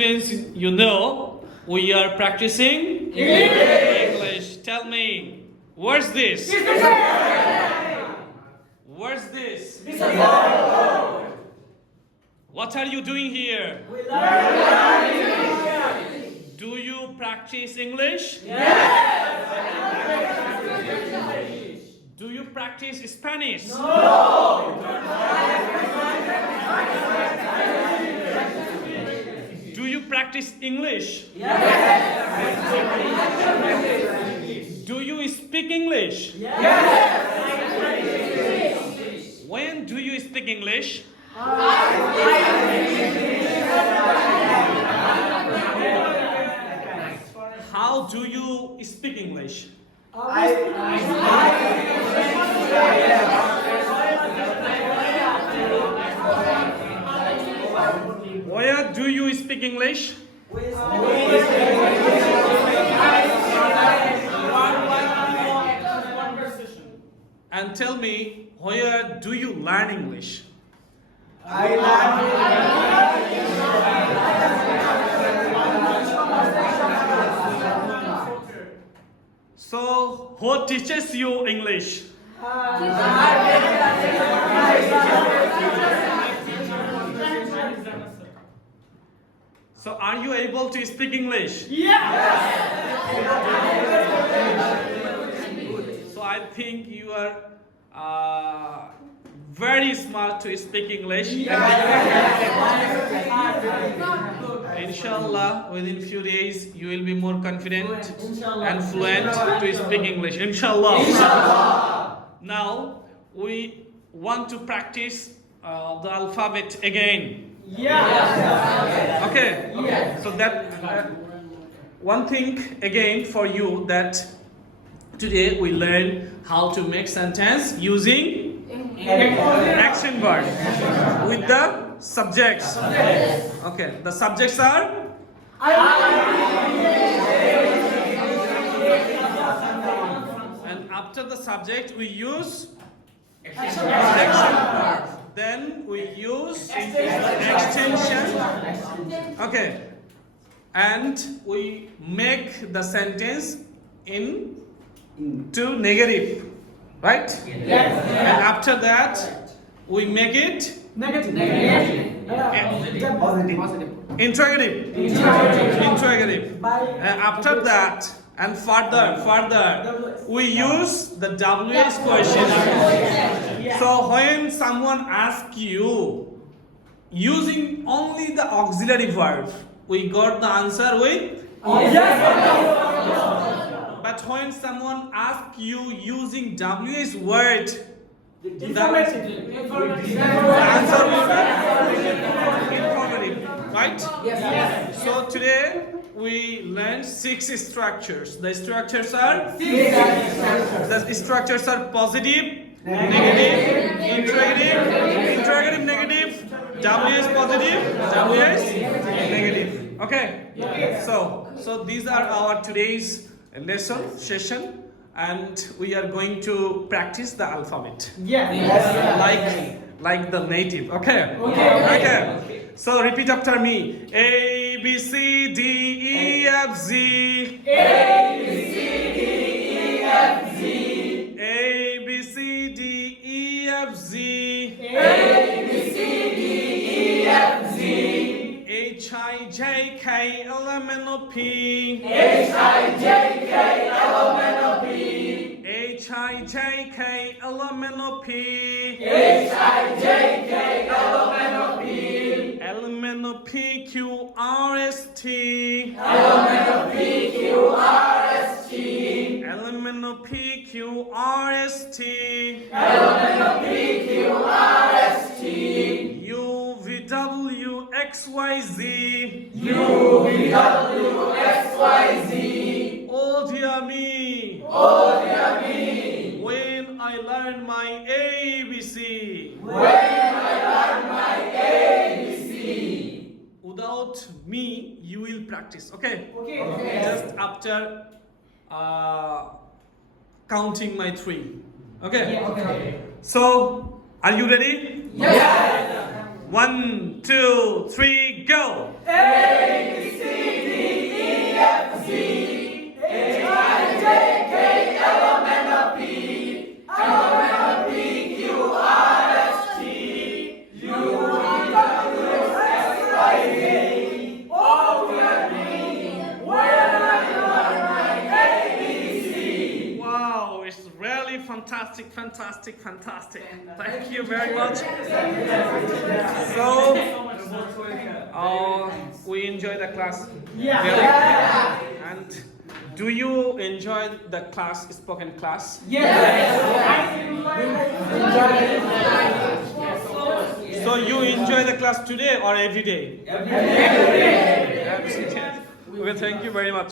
students, you know, we are practicing English. Tell me, where's this? Where's this? What are you doing here? Do you practice English? Do you practice Spanish? Do you practice English? Do you speak English? When do you speak English? How do you speak English? Where do you speak English? And tell me, where do you learn English? So, who teaches you English? So, are you able to speak English? So, I think you are very smart to speak English. Inshallah, within few days, you will be more confident and fluent to speak English. Inshallah. Now, we want to practice the alphabet again. Okay. So that one thing again for you, that today we learn how to make sentence using action word with the subjects. Okay, the subjects are and after the subject we use action. Then we use extension. Okay, and we make the sentence into negative, right? And after that we make it interrogative. And after that and further we use the WH question. So when someone asks you using only the auxiliary verb, we got the answer with but when someone asks you using WH word, the answer will be informative, right? So today we learned 6 structures. The structures are positive, negative, interrogative, negative, WH positive, WH negative. Okay? So these are our today's session, and we are going to practice the alphabet. Like the native. Okay? So repeat after me. A, B, C, D, E, F, Z. A, B, C, D, E, F, Z. A, B, C, D, E, F, Z. A, B, C, D, E, F, Z. H, I, J, K, L, M, N, O, P. H, I, J, K, L, M, N, O, P. H, I, J, K, L, M, N, O, P. H, I, J, K, L, M, N, O, P. L, M, N, O, P, Q, R, S, T. L, M, N, O, P, Q, R, S, T. L, M, N, O, P, Q, R, S, T. L, M, N, O, P, Q, R, S, T. U, V, W, X, Y, Z. U, V, W, X, Y, Z. Oh dear me. Oh dear me. When I learn my ABC. When I learn my ABC. Without me, you will practice. Okay? Just after counting my 3. Okay? So, are you ready? Yes. 1, 2, 3, go. fantastic. Thank you very much. So, we enjoy the class. Yeah. And do you enjoy the class, spoken class? So you enjoy the class today or every day? Every day. Okay, thank you very much.